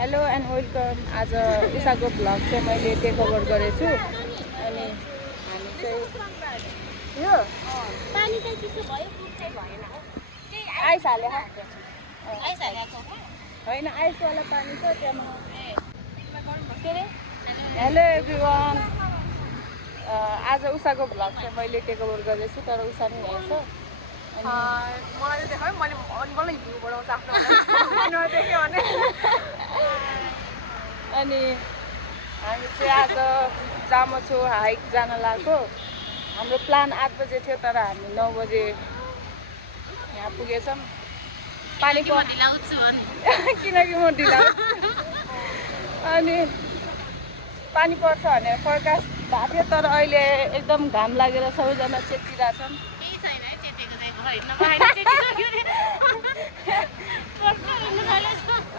Hello and welcome. आज उषाको vlog चाहिँ मैले टेक ओभर गरेछु अनि हामी चाहिँ यो पानी चाहिँ चिसो भयो दुध चाहिँ भएन हो आइस हाले आइस हालेको होइन आइसवाला पानी छ त्यहाँ के अरे हेलो एभ्रिवान। आज उषाको भ्लग चाहिँ मैले टेक ओभर गरेछु तर उषा नि भएछ मलाई देखायो मैले अनबलै भ्यू बढाउँछु आफ्नो देख्यो भने अनि हामी चाहिँ आज जामछु हाइक जान लागेको। हाम्रो प्लान 8 बजे थियो तर हामी 9 बजे यहाँ पुगेछौँ। पानी किनकि म ढिला अनि पानी पर्छ भनेर फोरकास्ट भएको थियो तर अहिले एकदम घाम लागेर सबैजना चेतिरहेछन्।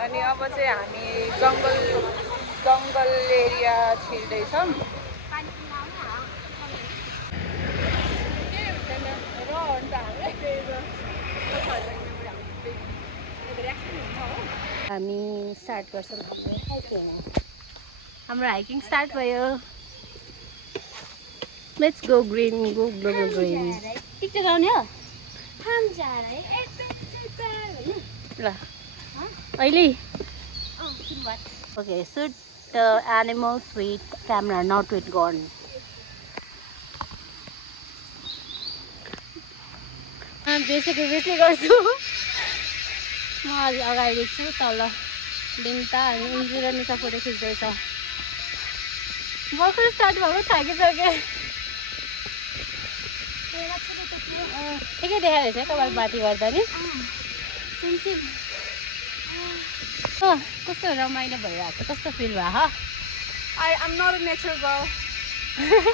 अनि अब चाहिँ हामी जङ्गल एरिया छिर्दैछौँ। हामी स्टार्ट गर्छौँ हाम्रो हाइकिङ स्टार्ट भयो। Let's go green go global green picture आउने हो ल अहिले okay shoot the animals with camera not with gun. बेसी गर्छु म अलि अगाडि छु तल बिन्ता अनि इन्जु र निसा फोटो खिच्दैछ। भर्खर स्टार्ट भएको थाकिसकेँ। एकै देखाइरहेछ कपाल बाटी गर्दा नि कस्तो रमाइलो भइरहेको छ कस्तो फिल भयो। I am not a nature girl.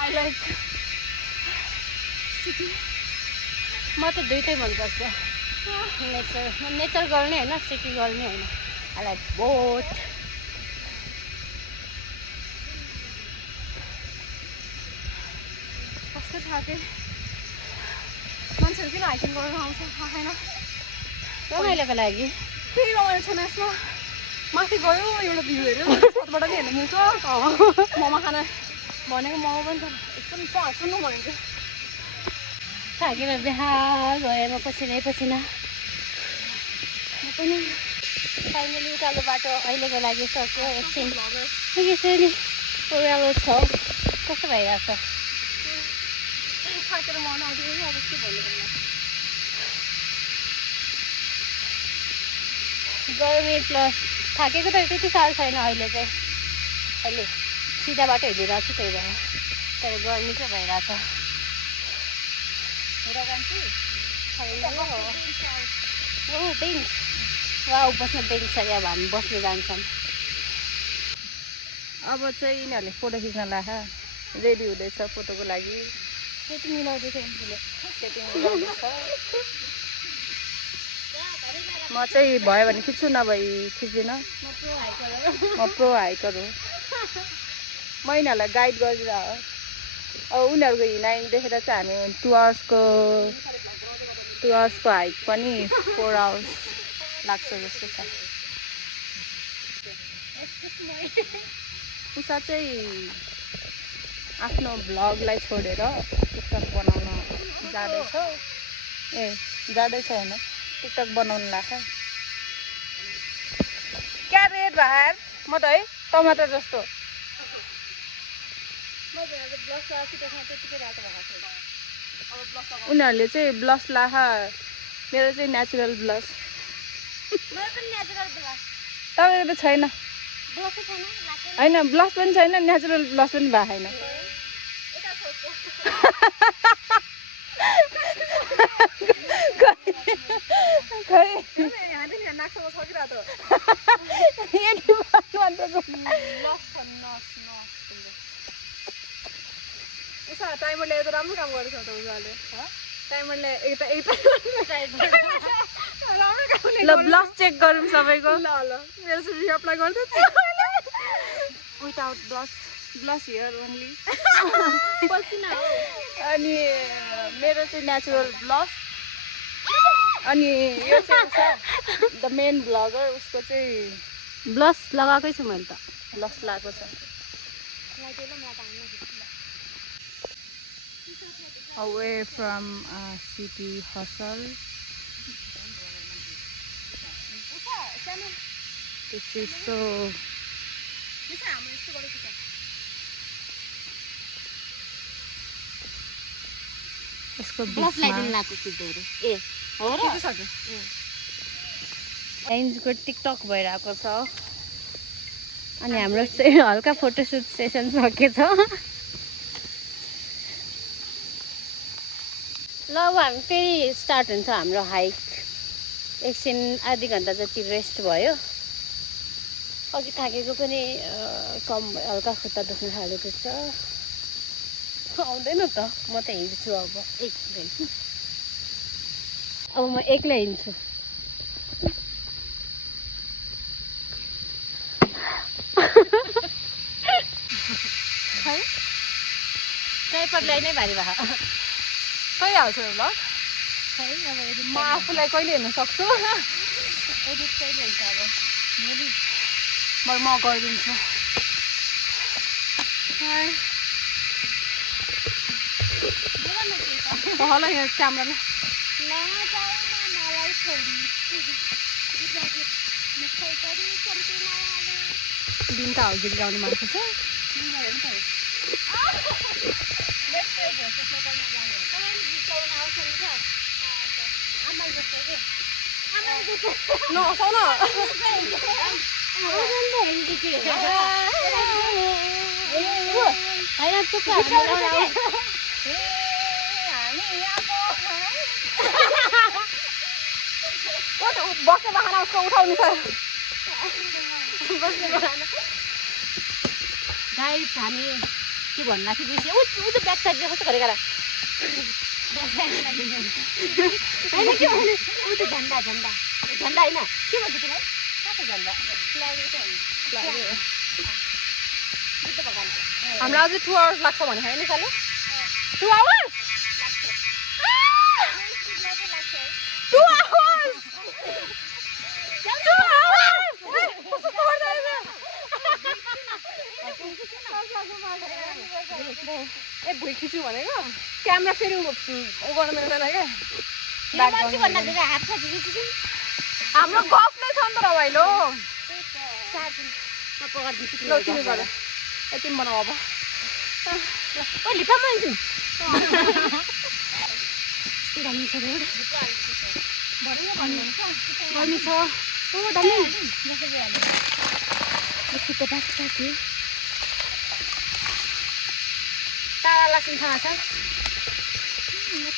I like city. म त दुइटै मनपर्छ नेचर गर्ल नै होइन सिटी गर्ल नै होइन। I like both. कस्तो थाके मान्छेहरू किन हाइकिङ गरेर आउँछ थाहा छैन। रमाइलोको लागि केही रमाइलो छैन यसमा। माथि गयो एउटा भ्यू हेऱ्यो छतबाट नि हेर्नु मिल्छ। मोमो खाना भनेको मोमो पनि छ एकदम सुन्नु भनेको थाकेर बिहार गएँ म पसिना म पनि फाइनली उकालो बाटो अहिलेको लागि सक्यो। एकछिन यसरी ओह्रालो छ कस्तो भइरहेछ। थाकेर मन आउँदैन अब के भन्नु। गर्मी प्लस थाकेको त त्यति साह्रो छैन अहिले चाहिँ। अहिले सिधा बाटो हिँडिरहेको छु त्यही भएर तर गर्मी चाहिँ भइरहेछ। बेन्च वा बस्न बेन्च छ अब हामी बस्नु जान्छौँ। अब चाहिँ यिनीहरूले फोटो खिच्न लाखा रेडी हुँदैछ फोटोको लागि। सेटिङ मिलाउँदैछ उनीहरूले सेटिङ मिलाउँदैछ। म चाहिँ भयो भने खिच्छु नभए खिच्दिनँ। म प्रो हाइकर हो। म यिनीहरूलाई गाइड गरिरह। अब उनीहरूको हिँडाइ देखेर चाहिँ हामी 2 आवर्सको हाइक पनि 4 आवर्स लाग्छ जस्तो छ। उषा चाहिँ आफ्नो भ्लगलाई छोडेर टिकटक बनाउन जाँदैछ होइन टिकटक बनाउनु लाग्छ। क्या रेड भार म त है टमाटर जस्तो। उनीहरूले चाहिँ ब्लस लाखा मेरो चाहिँ नेचुरल ब्लस। तपाईँको त छैन होइन ब्लस पनि छैन नेचुरल ब्लस पनि भएको छैन। उसो टाइमरले त राम्रो काम गरेछ त उनीहरूले टाइमरले ल ब्लस चेक गरौँ सबैको। ल मेरो चाहिँ रिअप्लाई गर्दैछ विदाउट ब्लस हियर ओन्ली। पसिना हो अनि मेरो चाहिँ नेचुरल ब्लस। अनि यो चाहिँ द मेन ब्लगर उसको चाहिँ ब्लस लगाएकै छु मैले त लस लगाएको छ away from city hustle. This is so यसको ब्लस लगाइदिनु लाग्छ सिधै ए हो र लाइन्सको टिकटक भइरहेको छ अनि हाम्रो चाहिँ हल्का फोटोसुट सेसन सकेछ ल अब हामी फेरि स्टार्ट हुन्छ हाम्रो हाइक एकछिन आधी घन्टा जति रेस्ट भयो अघि थाकेको पनि कम हल्का खुट्टा दुख्न थालेको छ आउँदैन त म त हिँड्छु अब अब म एक्लै हिँड्छु ट्राइपडलाई नै भारी भयो कहिले हाल्छु यो भ्लग खै अब एडिट म आफूलाई कहिले हेर्न सक्छु एडिट कहिले हुन्छ अब भोलि म गरिदिन्छु होला यहाँ क्यामेराले बिन्ता हो गीत गाउने मान्छे छ नहसाउ न बस्ने बहाना उसको उठाउने छ गाइस हामी के भन्नु थियो बेसी उ त ब्याक साइड कस्तो गरेर होइन के भन्नु उ त झन्डा झन्डा झन्डा होइन के भन्छ त्यसलाई कस्तो झन्डा बुद्ध भगवानको हामीलाई अझै 2 आवर्स लाग्छ भने होइन साले 2 आवर्स 2 आवर्स ए भुइँ खिच्यो भनेको क्यामेरा फेरि उ गर्न मिल्दैन क्या हाम्रो गफ नै छ नि त रमाइलो ल तिमी गर तिमी बनाऊ अब गर्मी छ ओ दामी तारा लसुन खाना छ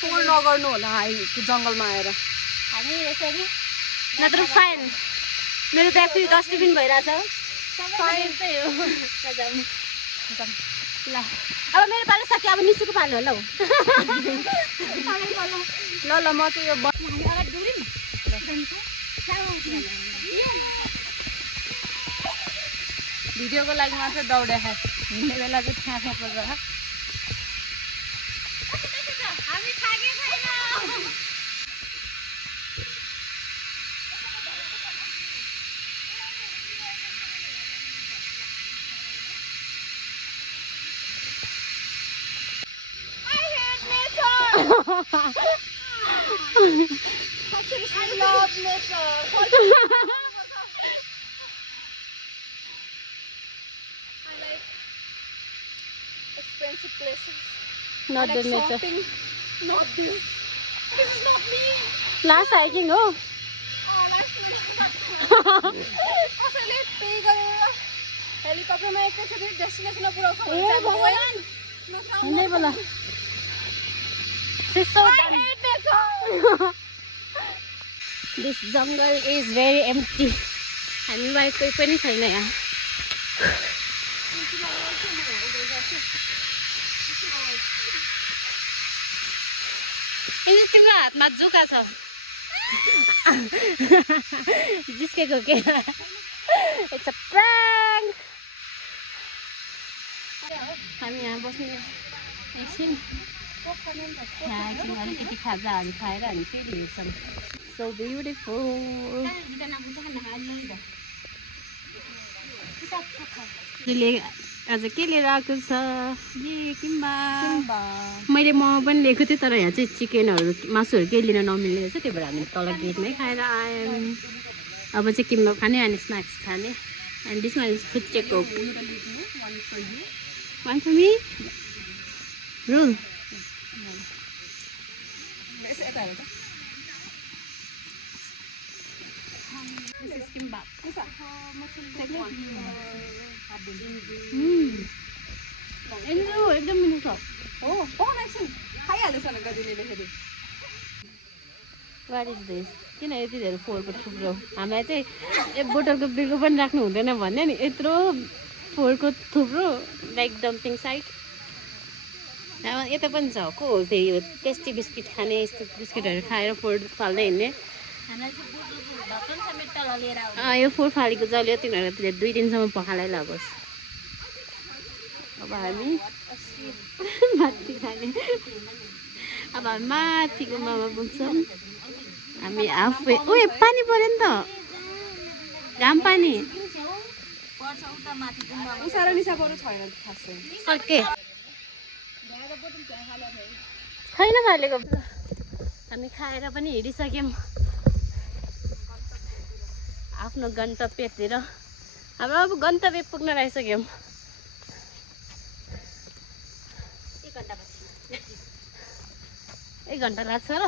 टोल नगर्नु होला त्यो जङ्गलमा आएर हामी यसरी नत्र फाइन मेरो ब्याग फेरि डस्टबिन भइरहेछ ल अब मेरो पालो सक्यो अब निसुको पालो होला हौ ल म चाहिँ यो भिडियोको लागि मात्र दौडे हिँड्ने बेला चाहिँ त्यहाँ पर्छ हामी थाके छैन I love nature. I like expensive places. Not I the like nature. shopping. Not this. This is not me. Last hiking हो कसैले पे गरेर हेलिकप्टरमा एकैचोटि डेस्टिनेसनमा पुऱ्याउँछ ए भगवान हिँड्दै बोला This jungle is very empty. हामी बाहेक कोही पनि छैन यहाँ तिम्रो हातमा जुका छ जिस्केको के इट्स अ प्राङ्क हामी यहाँ बस्ने एकछिन यहाँ एकछिन अलिकति खाजाहरू खाएर हामी फेरि हिँड्छौँ So beautiful. आज के लिएर आएको छ किम्बा मैले मोमो पनि लिएको थिएँ तर यहाँ चाहिँ चिकनहरू मासुहरू केही लिन नमिल्ने रहेछ त्यही भएर हामी तल गेटमै खाएर आयौँ अब चाहिँ किम्बा खाने अनि स्न्याक्स खाने एन्ड दिस वान इज फुच्चे Coke one for me roll एकदम मिठो छ हो एकछिन खाइहाल्दैछ भने गदिने लेखेको वाट इज दिस किन यति धेरै फोहोरको थुप्रो हामीलाई चाहिँ बोतलको बिर्को पनि राख्नु हुँदैन भन्ने नि यत्रो फोहोरको थुप्रो लाइक डम्पिङ साइट यता पनि छ को फेरि टेस्टी बिस्किट खाने यस्तो बिस्किटहरू खाएर फोहोर फाल्दै हिँड्ने यो फोहोर फालेको जल्यो तिनीहरूले 2 दिनसम्म पखालाई लगोस् अब हामी माथि खाने अब हामी माथिको मामा पुग्छौँ हामी आफै ओए पानी पऱ्यो नि त घाम पानी उसारो निसा बरु छैन खासै सके छैन फालेको हामी खाएर पनि हिँडिसक्यौँ आफ्नो गन्तव्यतिर हाम्रो अब गन्तव्य पुग्न रहिसक्यौँ 1 घन्टा लाग्छ र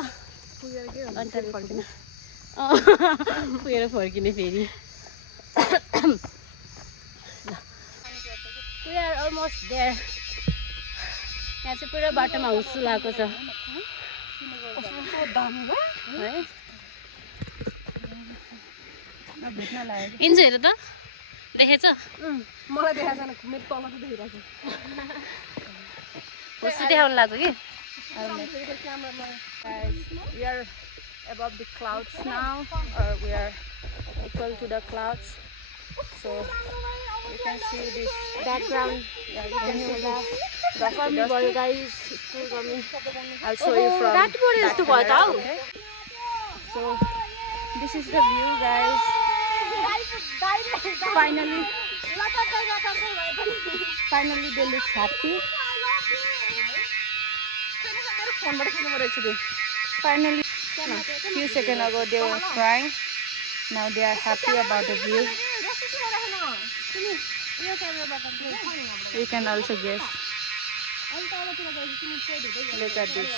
पुगेर फर्किने फेरि We are almost there. यहाँ चाहिँ पुरा बाटोमा हुस्सु लागेको छ है इन्जो हेर त देखेछ मलाई देखाएको छैन मेरो तल चाहिँ देखिरहेको हुस्सु देखाउनु लाग्यो कि Guys, we are above the clouds now, or we are equal to the clouds. So you can see this background. Yeah, you can see this. guys, still coming. I'll show you from that board is to back camera, okay? So this is the view, guys. Finally they look happy. Finally, few seconds ago they were crying. Now they are happy about the view. You can also guess. Look at this.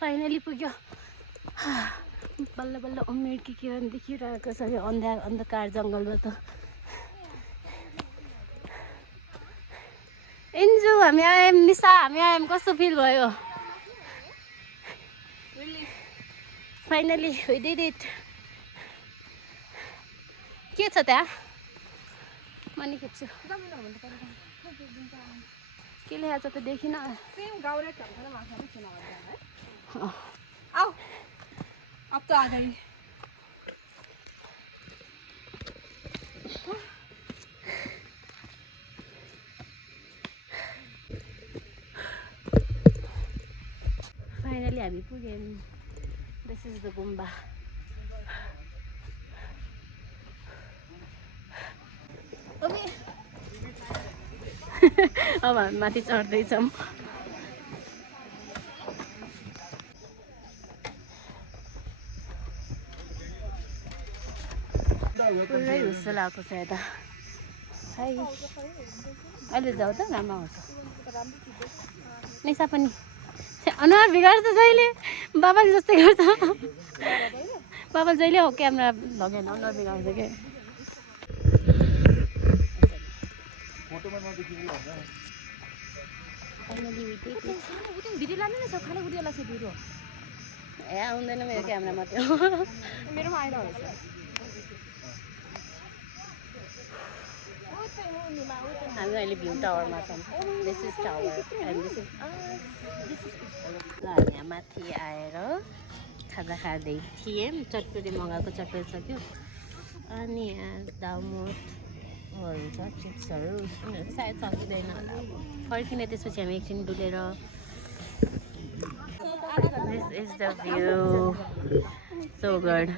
Finally पुग्यो बल्ल बल्ल उमेरकी किरण देखिरहेको छ यो अन्धकार जङ्गलबाट इन्जु हामी आयौँ निशा हामी आयौँ कस्तो फिल भयो फाइनली we did it के छ त्यहाँ म नि खिच्छु के लेखाएको छ त देखिन आऊ अब तो आ गई फाइनली हामी पुग्यौँ दिस इज द गुम्बा अब हामी माथि चढ्दैछौँ पुरै हुस्सो लागेको छ यता है अहिले जाऊ त राम्रो आउँछ निशा पनि अनुहार बिगार्छ जहिले बाबाले जस्तै गर्छ बाबाले जहिले हो क्यामेरा लगेन अनुहार बिगार्छ के भिडियो लानु न सब खाली उडियो लाग्छ भिडियो ए आउँदैन मेरो क्यामेरामा त्यो मेरोमा आइरहेको छ हामी अहिले भ्यू टावरमा छौँ this is tower and this is हामी यहाँ माथि आएर खाजा खाँदै थियौँ चटपटी मगाएको चटपटी सक्यो अनि यहाँ दाउमोट चिप्सहरू उनीहरू सायद सकिँदैन होला अब फर्किने त्यसपछि हामी एकछिन डुलेर this is the view so good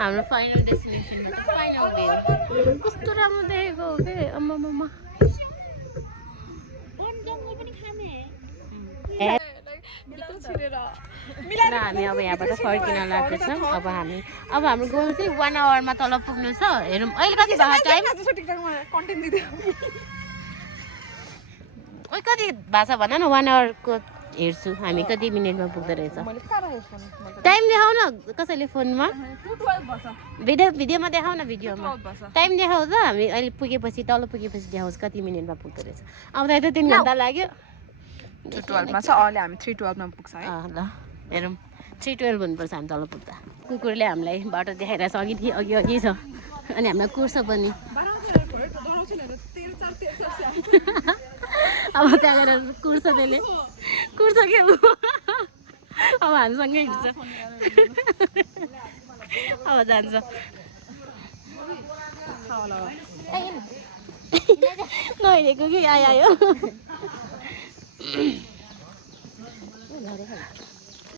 हाम्रो फाइनल डेस्टिनेसनमा फाइनल भ्यू कस्तो राम्रो देखेको हो के अम्मामा र हामी अब यहाँबाट फर्किन लाग्दैछौँ अब हाम्रो गोल चाहिँ 1 आवरमा तल पुग्नु छ हेरौँ अहिले कति भएको टाइम कति भएको छ भन न 1 आवरको हेर्छु हामी कति मिनटमा पुग्दो रहेछ टाइम देखाउ न कसैले फोनमा भिडियोमा देखाउ न भिडियोमा टाइम देखाउ त हामी अहिले पुगेपछि तल पुगेपछि देखाउँछ कति मिनटमा पुग्दो रहेछ आउँदा त 3 घन्टा लाग्यो 2:12 मा छ अहिले हामी 3:12 मा पुग्छ है ल हेरौँ 3:12 हुनुपर्छ हामी तल पुग्दा कुकुरले हामीलाई बाटो देखाइरहेछ अघि छ अनि हामीलाई कुर्छ पनि अब त्यहाँ गएर कुर्छ त्यसले कुर्छ के अब हामीसँगै हिँड्छ अब जान्छ नहिँडेको कि आयो